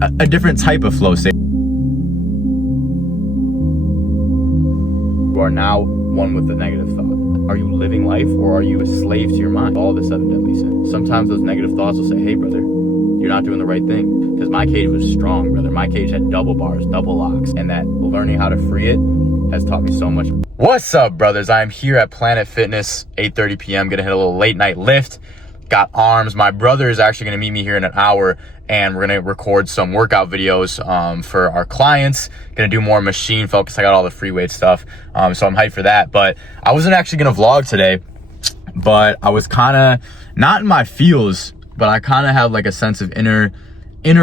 a different type of flow state. You are now one with the negative thought. Are you living life, or are you a slave to your mind? All of a sudden, deadly sin. Sometimes those negative thoughts will say, hey brother, you're not doing the right thing. Because my cage was strong, brother. My cage had double bars, double locks, and that learning how to free it has taught me so much. What's up, brothers? I am here at Planet Fitness, 8:30 p.m. Gonna hit a little late night lift. Got arms. My brother is actually gonna meet me here in an hour, and we're gonna record some workout videos for our clients. Gonna do more machine focus. I got all the free weight stuff, so I'm hyped for that. But I wasn't actually gonna vlog today, but I was kind of not in my feels, but I kind of have like a sense of inner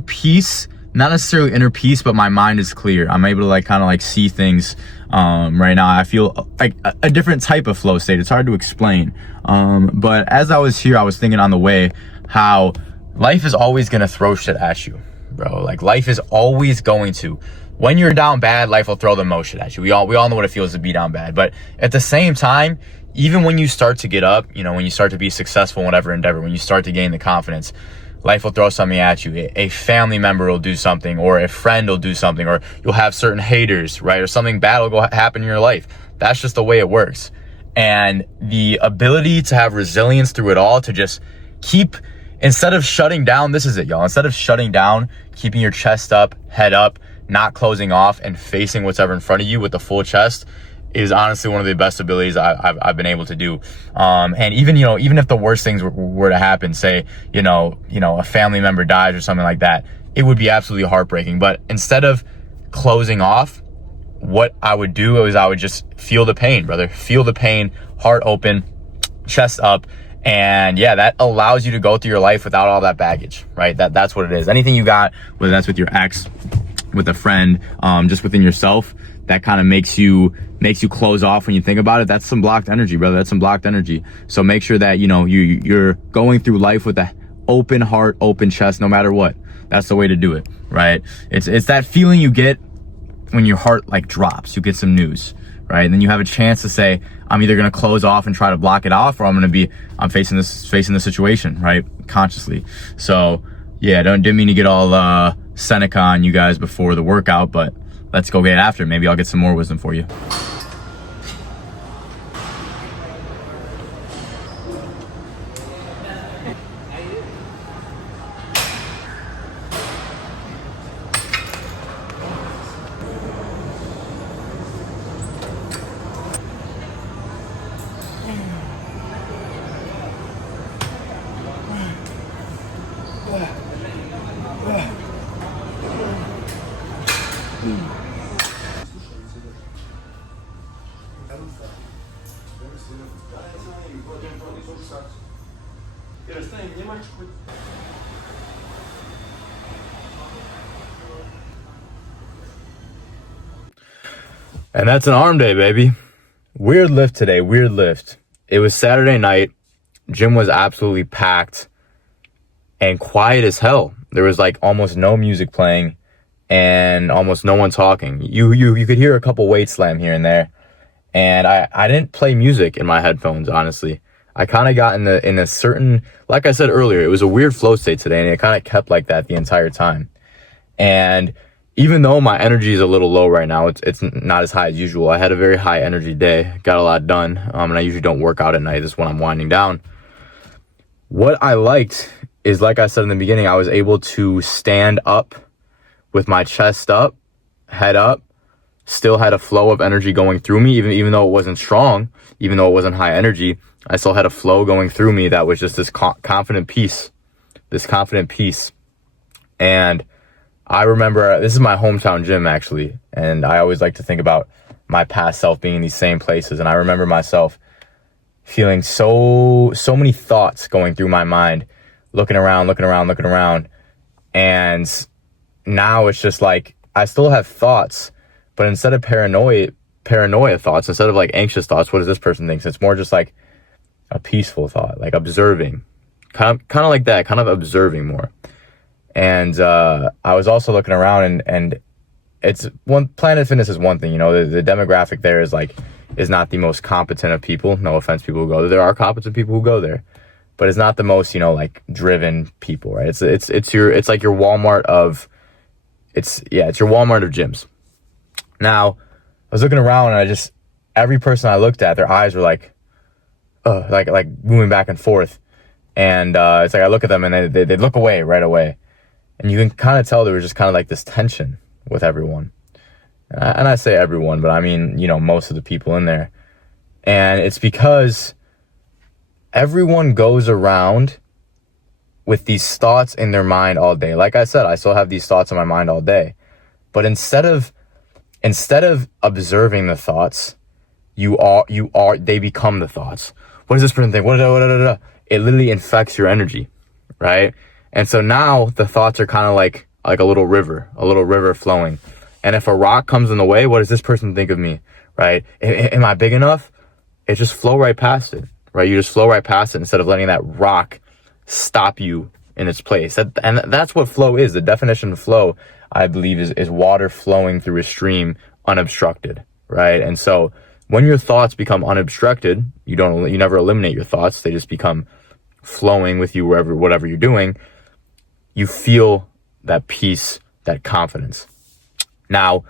peace. Not necessarily inner peace, but my mind is clear. I'm able to like kind of like see things right now. I feel like a different type of flow state. It's hard to explain. But as I was here, I was thinking on the way how life is always going to throw shit at you, bro. Like life is always going to. When you're down bad, life will throw the most shit at you. We all know what it feels to be down bad. But at the same time, even when you start to get up, you know, when you start to be successful in whatever endeavor, when you start to gain the confidence, life will throw something at you. A family member will do something, or a friend will do something, or you'll have certain haters, right? Or something bad will happen in your life. That's just the way it works. And the ability to have resilience through it all, to just keep, instead of shutting down, this is it, y'all. Instead of shutting down, keeping your chest up, head up, not closing off, and facing what's ever in front of you with the full chest, is honestly one of the best abilities I've been able to do. And even, you know, even if the worst things were to happen, say, you know, a family member dies or something like that, it would be absolutely heartbreaking. But instead of closing off, what I would do is I would just feel the pain, brother. Feel the pain, heart open, chest up. And yeah, that allows you to go through your life without all that baggage, right? That's what it is. Anything you got, whether that's with your ex, with a friend, just within yourself, that kind of makes you close off when you think about it. That's some blocked energy, brother. That's some blocked energy. So make sure that, you know, you're going through life with an open heart, open chest, no matter what. That's the way to do it, right? It's that feeling you get when your heart like drops, you get some news, right? And then you have a chance to say, I'm either going to close off and try to block it off, or I'm facing this situation, right? Consciously. So yeah, didn't mean to get all Seneca on you guys before the workout, but let's go get after it. Maybe I'll get some more wisdom for you. And that's an arm day, baby. Weird lift today, weird lift. It was Saturday night. Gym was absolutely packed and quiet as hell. There was like almost no music playing and almost no one talking. You could hear a couple weight slam here and there. And I didn't play music in my headphones, honestly. I kind of got in a certain, like I said earlier, it was a weird flow state today, and it kind of kept like that the entire time. And even though my energy is a little low right now, it's not as high as usual. I had a very high energy day, got a lot done, and I usually don't work out at night. This is when I'm winding down. What I liked is, like I said in the beginning, I was able to stand up with my chest up, head up, still had a flow of energy going through me, even though it wasn't strong, even though it wasn't high energy. I still had a flow going through me that was just this confident peace. And I remember, this is my hometown gym actually, and I always like to think about my past self being in these same places. And I remember myself feeling so many thoughts going through my mind, looking around. And now it's just like, I still have thoughts, but instead of paranoia thoughts, instead of like anxious thoughts, what does this person think? It's more just like a peaceful thought, like observing, kind of like that, kind of observing more. And I was also looking around, and it's one, Planet Fitness is one thing, you know, the demographic there is not the most competent of people. No offense, people who go there. There are competent people who go there, but it's not the most, you know, like driven people, right? It's like your Walmart of It's your Walmart of gyms. Now, I was looking around and every person I looked at, their eyes were like moving back and forth. And it's like I look at them and they look away right away. And you can kind of tell there was just kind of like this tension with everyone. And I say everyone, but I mean, most of the people in there. And it's because everyone goes around with these thoughts in their mind all day. Like I said, I still have these thoughts in my mind all day. But instead of observing the thoughts, they become the thoughts. What does this person think? It literally infects your energy, right? And so now the thoughts are kind of like a little river flowing. And if a rock comes in the way, what does this person think of me, right? Am I big enough? It just flow right past it, right? You just flow right past it instead of letting that rock stop you in its place. And that's what flow is. The definition of flow, I believe, is water flowing through a stream unobstructed, right? And so when your thoughts become unobstructed, you never eliminate your thoughts. They just become flowing with you whatever you're doing. You feel that peace, that confidence. Now,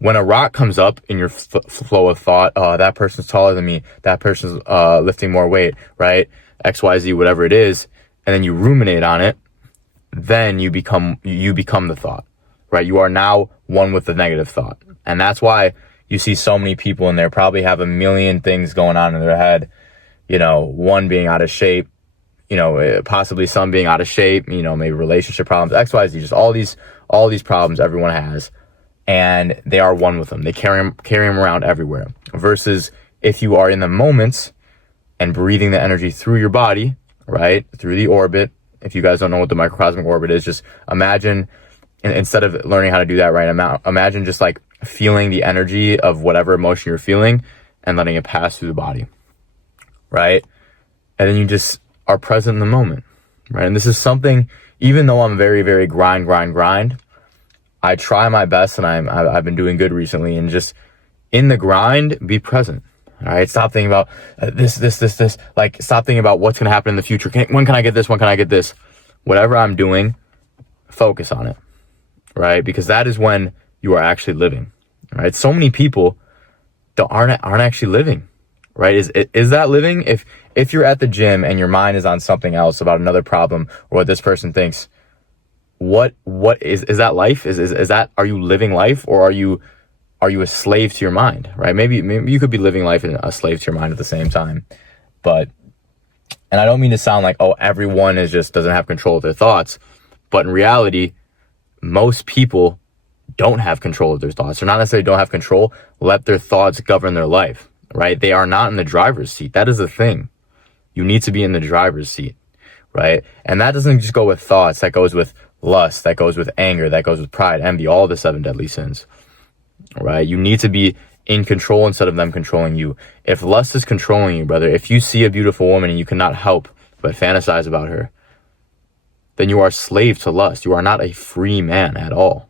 when a rock comes up in your flow of thought, oh, that person's taller than me, that person's lifting more weight, right? XYZ, whatever it is, and then you ruminate on it, then you become the thought, right? You are now one with the negative thought. And that's why you see so many people in there probably have a million things going on in their head, one being out of shape, possibly some being out of shape, maybe relationship problems, XYZ, just all these problems everyone has. And they are one with them. They carry them around everywhere. Versus if you are in the moment and breathing the energy through your body, right, through the orbit. If you guys don't know what the microcosmic orbit is, just imagine, instead of learning how to do that right, imagine just like feeling the energy of whatever emotion you're feeling and letting it pass through the body, right? And then you just are present in the moment, right? And this is something, even though I'm very, very grind, I try my best, and I've been doing good recently, and just in the grind, be present. All right, stop thinking about this. Like, stop thinking about what's going to happen in the future. When can I get this? When can I get this? Whatever I'm doing, focus on it, right? Because that is when you are actually living, right? So many people aren't actually living, right? Is that living? If you're at the gym and your mind is on something else, about another problem or what this person thinks, what is that life? Is that, are you living life, or are you a slave to your mind, right? Maybe you could be living life and a slave to your mind at the same time. But, and I don't mean to sound like, oh, everyone doesn't have control of their thoughts. But in reality, most people don't have control of their thoughts. They're not necessarily don't have control. Let their thoughts govern their life, right? They are not in the driver's seat. That is the thing. You need to be in the driver's seat, right? And that doesn't just go with thoughts. That goes with lust. That goes with anger. That goes with pride, envy, all the 7 deadly sins. Right? You need to be in control instead of them controlling you. If lust is controlling you, brother, if you see a beautiful woman and you cannot help but fantasize about her, then you are a slave to lust. You are not a free man at all.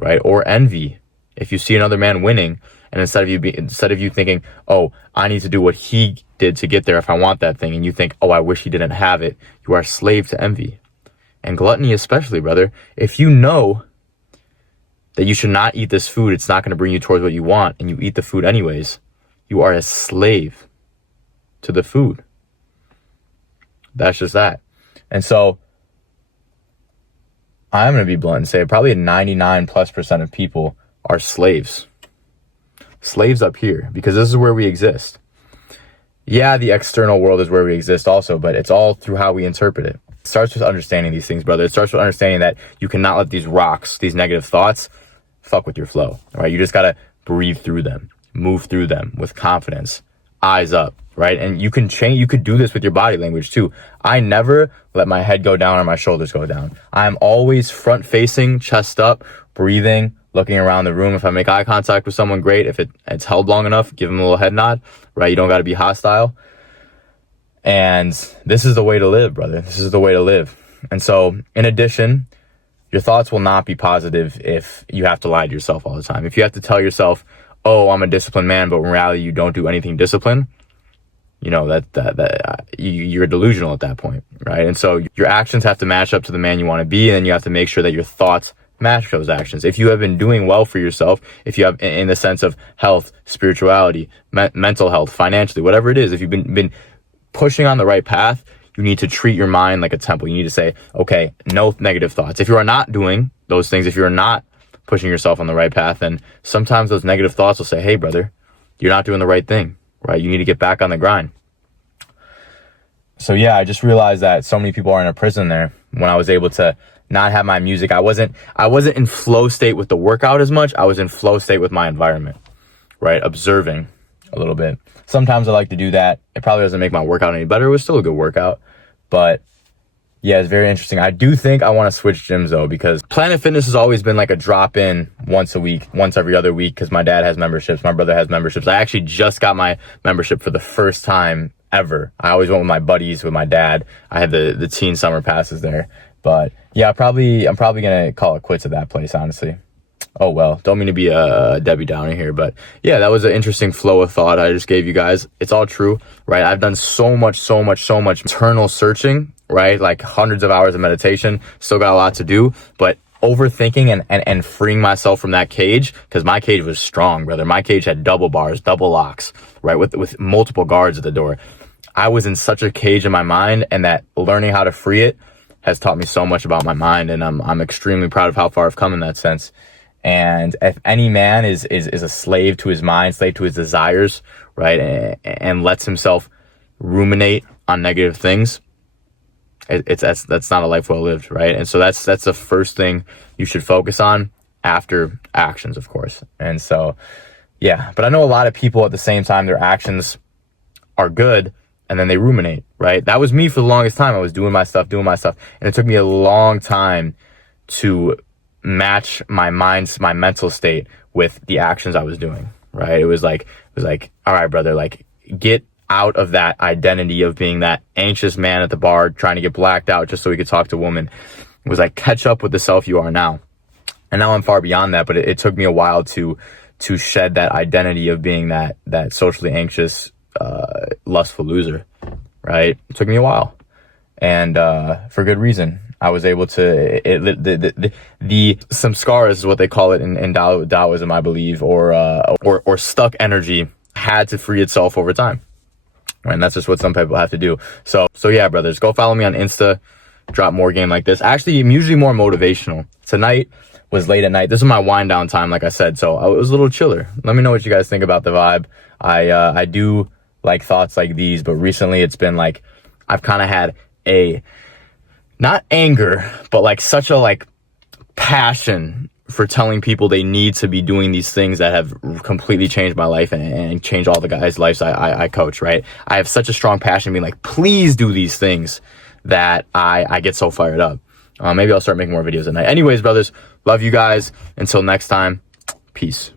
Right? Or envy. If you see another man winning, and instead of you thinking, oh, I need to do what he did to get there if I want that thing, and you think, oh, I wish he didn't have it, you are a slave to envy. And gluttony especially, brother. If you know that you should not eat this food, it's not going to bring you towards what you want, and you eat the food anyways, you are a slave to the food. That's just that. And so I'm going to be blunt and say probably 99+% of people are slaves. Slaves up here, because this is where we exist. Yeah, the external world is where we exist also, but it's all through how we interpret it. It starts with understanding these things, brother. It starts with understanding that you cannot let these rocks, these negative thoughts, fuck with your flow, right? You just got to breathe through them, move through them with confidence, eyes up, right? And you can change, you could do this with your body language too. I never let my head go down or my shoulders go down. I'm always front facing, chest up, breathing, looking around the room. If I make eye contact with someone, great. If it's held long enough, give them a little head nod, right? You don't got to be hostile. And this is the way to live, brother. This is the way to live. And so in addition, your thoughts will not be positive if you have to lie to yourself all the time. If you have to tell yourself, oh, I'm a disciplined man, but in reality, you don't do anything disciplined, you're delusional at that point, right? And so your actions have to match up to the man you want to be, and then you have to make sure that your thoughts match those actions. If you have been doing well for yourself, if you have, in the sense of health, spirituality, mental health, financially, whatever it is, if you've been pushing on the right path, you need to treat your mind like a temple. You need to say, okay, no negative thoughts. If you are not doing those things, if you're not pushing yourself on the right path, then sometimes those negative thoughts will say, hey, brother, you're not doing the right thing, right? You need to get back on the grind. So yeah, I just realized that so many people are in a prison there. When I was able to not have my music, I wasn't in flow state with the workout as much. I was in flow state with my environment, right? Observing a little bit. Sometimes I like to do that. It probably doesn't make my workout any better. It was still a good workout, but yeah, it's very interesting. I do think I want to switch gyms though, because Planet Fitness has always been like a drop in once a week, once every other week, because my dad has memberships, my brother has memberships. I actually just got my membership for the first time ever. I always went with my buddies, with my dad. I had the teen summer passes there. But yeah, I'm probably gonna call it quits at that place, honestly. Oh well, don't mean to be a Debbie Downer here, but yeah, that was an interesting flow of thought I just gave you guys. It's all true, right? I've done so much internal searching, right? Like hundreds of hours of meditation, still got a lot to do, but overthinking and freeing myself from that cage, because my cage was strong, brother. My cage had double bars, double locks, right? With multiple guards at the door. I was in such a cage in my mind, and that learning how to free it has taught me so much about my mind, and I'm extremely proud of how far I've come in that sense. And if any man is a slave to his mind, slave to his desires, right, and lets himself ruminate on negative things, that's not a life well lived, right? And so that's the first thing you should focus on after actions, of course. And so, yeah, but I know a lot of people at the same time, their actions are good, and then they ruminate, right? That was me for the longest time. I was doing my stuff, and it took me a long time to match my mental state with the actions I was doing, right? It was like, all right, brother, like, get out of that identity of being that anxious man at the bar trying to get blacked out just so he could talk to a woman. It was like, catch up with the self you are now. And now I'm far beyond that, but it took me a while to shed that identity of being that socially anxious, lustful loser, right? It took me a while, and for good reason. I was able to the samskaras is what they call it in Taoism, I believe, or stuck energy had to free itself over time, and that's just what some people have to do. So yeah, brothers, go follow me on Insta. Drop more game like this. Actually, I'm usually more motivational. Tonight was late at night. This is my wind down time, like I said, so I was a little chiller. Let me know what you guys think about the vibe. I do like thoughts like these, but recently it's been like I've kind of had a not anger, but like such a like passion for telling people they need to be doing these things that have completely changed my life and changed all the guys' lives I coach, right? I have such a strong passion being like, please do these things, that I get so fired up. Maybe I'll start making more videos at night. Anyways, brothers, love you guys. Until next time, peace.